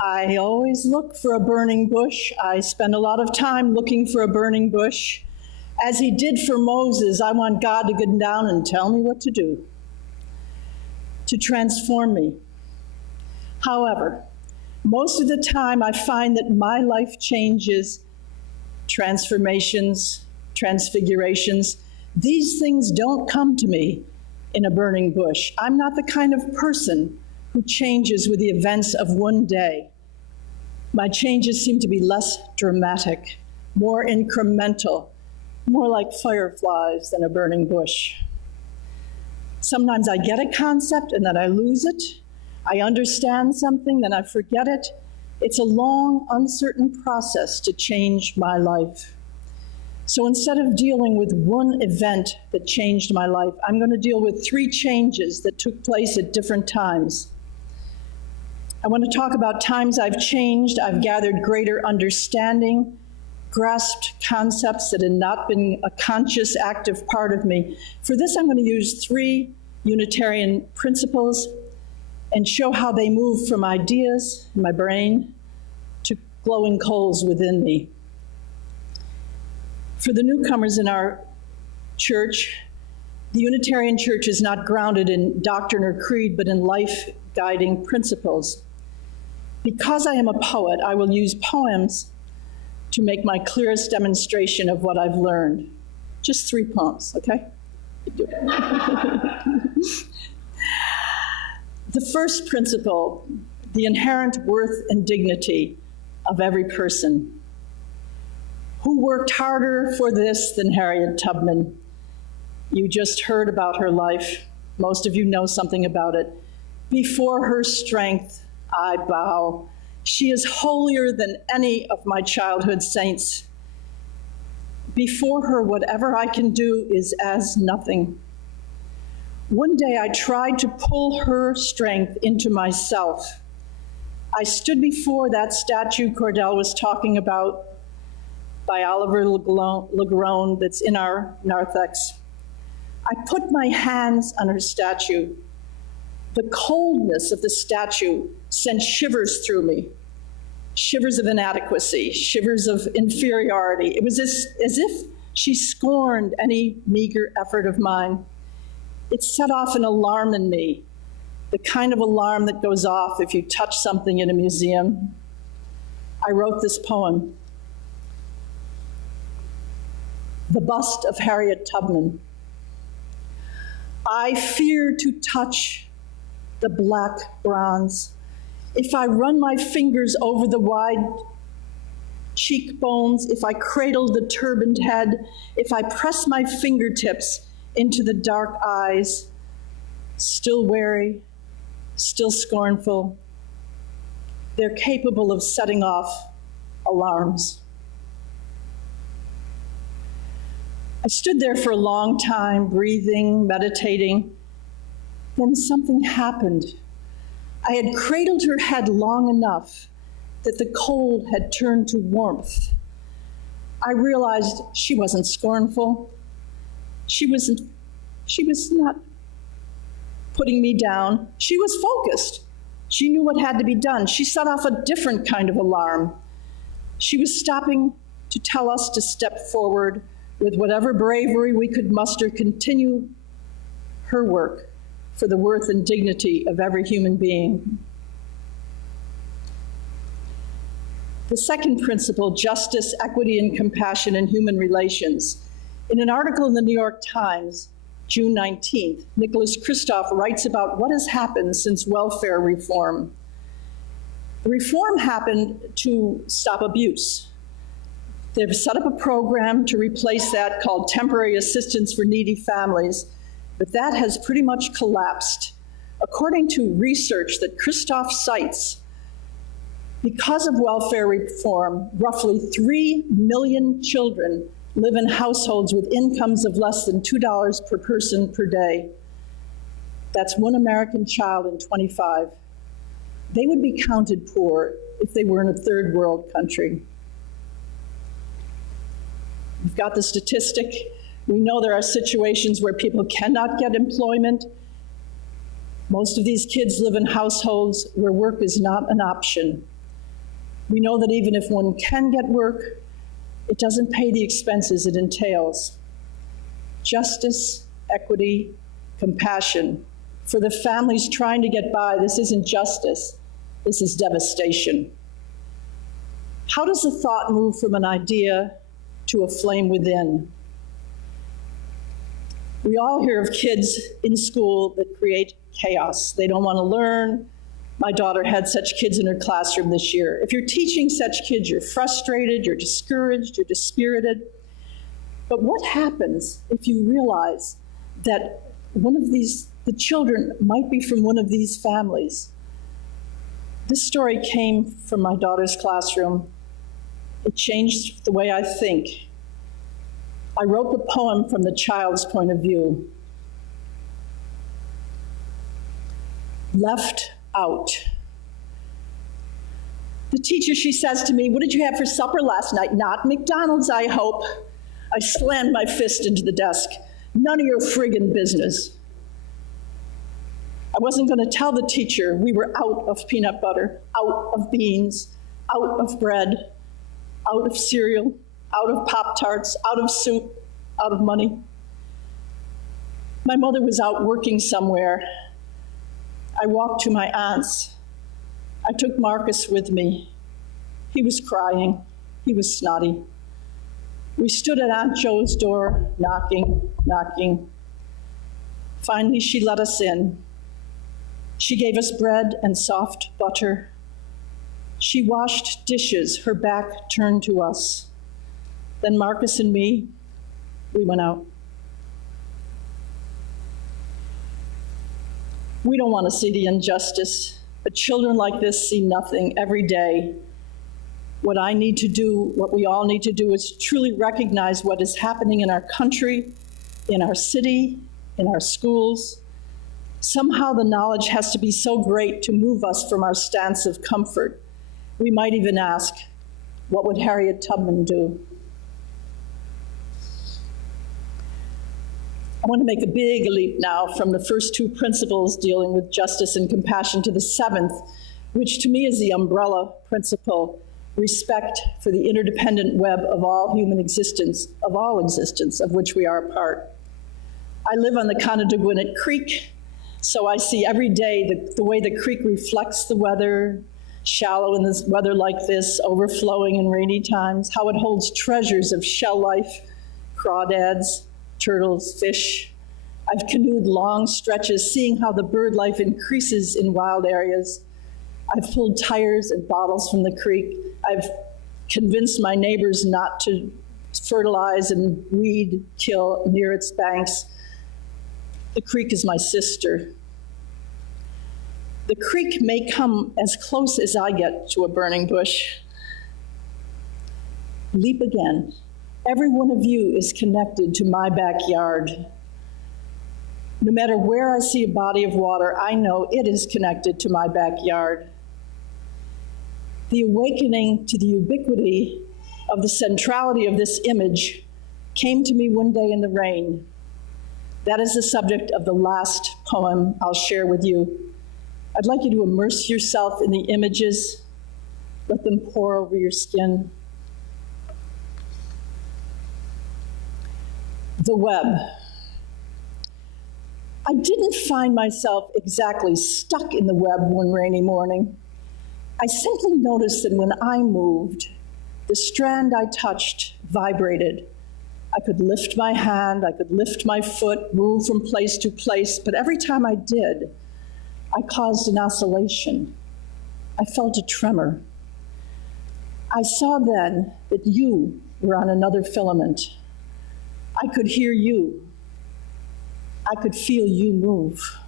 I always look for a burning bush. I spend a lot of time looking for a burning bush. As he did for Moses, I want God to get down and tell me what to do, to transform me. However, most of the time I find that my life changes, transformations, transfigurations, these things don't come to me in a burning bush. I'm not the kind of person who changes with the events of one day. My changes seem to be less dramatic, more incremental, more like fireflies than a burning bush. Sometimes I get a concept and then I lose it. I understand something, then I forget it. It's a long, uncertain process to change my life. So instead of dealing with one event that changed my life, I'm going to deal with 3 changes that took place at different times. I want to talk about times I've changed, I've gathered greater understanding, grasped concepts that had not been a conscious, active part of me. For this, I'm going to use 3 Unitarian principles and show how they move from ideas in my brain to glowing coals within me. For the newcomers in our church, the Unitarian Church is not grounded in doctrine or creed, but in life-guiding principles. Because I am a poet, I will use poems to make my clearest demonstration of what I've learned. Just 3 poems, okay? The first principle, the inherent worth and dignity of every person. Who worked harder for this than Harriet Tubman? You just heard about her life. Most of you know something about it. Before her strength, I bow. She is holier than any of my childhood saints. Before her, whatever I can do is as nothing. One day I tried to pull her strength into myself. I stood before that statue Cordell was talking about by Oliver Legrone that's in our narthex. I put my hands on her statue. The coldness of the statue sent shivers through me, shivers of inadequacy, shivers of inferiority. It was as if she scorned any meager effort of mine. It set off an alarm in me, the kind of alarm that goes off if you touch something in a museum. I wrote this poem, The Bust of Harriet Tubman. I fear to touch the black bronze. If I run my fingers over the wide cheekbones, if I cradle the turbaned head, if I press my fingertips into the dark eyes, still wary, still scornful, they're capable of setting off alarms. I stood there for a long time, breathing, meditating. Then something happened. I had cradled her head long enough that the cold had turned to warmth. I realized she wasn't scornful. She was not putting me down. She was focused. She knew what had to be done. She set off a different kind of alarm. She was stopping to tell us to step forward with whatever bravery we could muster, continue her work for the worth and dignity of every human being. The second principle, justice, equity, and compassion in human relations. In an article in the New York Times, June 19th, Nicholas Kristof writes about what has happened since welfare reform. The reform happened to stop abuse. They've set up a program to replace that called Temporary Assistance for Needy Families, but that has pretty much collapsed. According to research that Kristof cites, because of welfare reform, roughly 3 million children live in households with incomes of less than $2 per person per day. That's 1 American child in 25. They would be counted poor if they were in a third world country. We've got the statistic. We know there are situations where people cannot get employment. Most of these kids live in households where work is not an option. We know that even if one can get work, it doesn't pay the expenses it entails. Justice, equity, compassion. For the families trying to get by, this isn't justice, this is devastation. How does the thought move from an idea to a flame within? We all hear of kids in school that create chaos. They don't want to learn. My daughter had such kids in her classroom this year. If you're teaching such kids, you're frustrated, you're discouraged, you're dispirited. But what happens if you realize that the children might be from one of these families? This story came from my daughter's classroom. It changed the way I think. I wrote the poem from the child's point of view. Left out. The teacher, she says to me, "What did you have for supper last night?" "Not McDonald's, I hope." I slammed my fist into the desk. "None of your friggin' business." I wasn't going to tell the teacher we were out of peanut butter, out of beans, out of bread, out of cereal, out of Pop-Tarts, out of soup, out of money. My mother was out working somewhere. I walked to my aunt's. I took Marcus with me. He was crying. He was snotty. We stood at Aunt Jo's door, knocking, knocking. Finally, she let us in. She gave us bread and soft butter. She washed dishes, her back turned to us. Then Marcus and me, we went out. We don't want to see the injustice, but children like this see nothing every day. What I need to do, what we all need to do, is truly recognize what is happening in our country, in our city, in our schools. Somehow the knowledge has to be so great to move us from our stance of comfort. We might even ask, what would Harriet Tubman do? I want to make a big leap now from the first two principles dealing with justice and compassion to the seventh, which to me is the umbrella principle: respect for the interdependent web of all human existence, of which we are a part. I live on the Connedaguinet Creek, so I see every day the way the creek reflects the weather, shallow in this weather like this, overflowing in rainy times, how it holds treasures of shell life, crawdads, turtles, fish. I've canoed long stretches, seeing how the bird life increases in wild areas. I've pulled tires and bottles from the creek. I've convinced my neighbors not to fertilize and weed kill near its banks. The creek is my sister. The creek may come as close as I get to a burning bush. Leap again. Every one of you is connected to my backyard. No matter where I see a body of water, I know it is connected to my backyard. The awakening to the ubiquity of the centrality of this image came to me one day in the rain. That is the subject of the last poem I'll share with you. I'd like you to immerse yourself in the images. Let them pour over your skin. The web. I didn't find myself exactly stuck in the web one rainy morning. I simply noticed that when I moved, the strand I touched vibrated. I could lift my hand, I could lift my foot, move from place to place, but every time I did, I caused an oscillation. I felt a tremor. I saw then that you were on another filament. I could hear you. I could feel you move.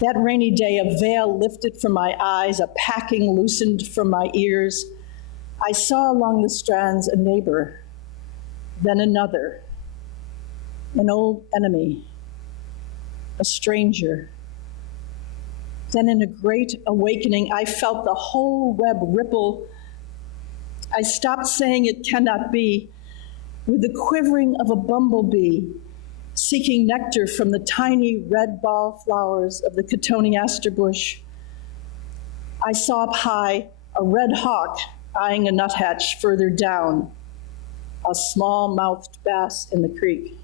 That rainy day, a veil lifted from my eyes, a packing loosened from my ears. I saw along the strands a neighbor, then another, an old enemy, a stranger. Then in a great awakening, I felt the whole web ripple. I stopped saying it cannot be, with the quivering of a bumblebee, seeking nectar from the tiny red ball flowers of the cotoneaster bush. I saw up high a red hawk eyeing a nuthatch further down, a small-mouthed bass in the creek.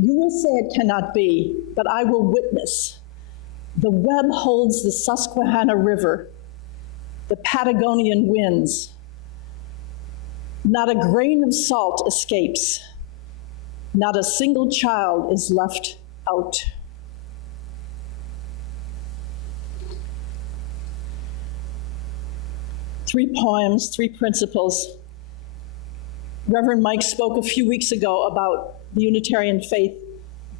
You will say it cannot be, but I will witness. The web holds the Susquehanna River, the Patagonian winds. Not a grain of salt escapes. Not a single child is left out. Three poems, three principles. Reverend Mike spoke a few weeks ago about the Unitarian faith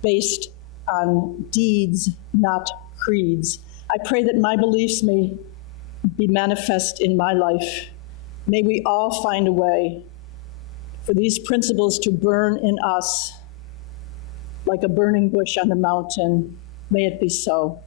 based on deeds, not creeds. I pray that my beliefs may be manifest in my life. May we all find a way for these principles to burn in us like a burning bush on the mountain. May it be so.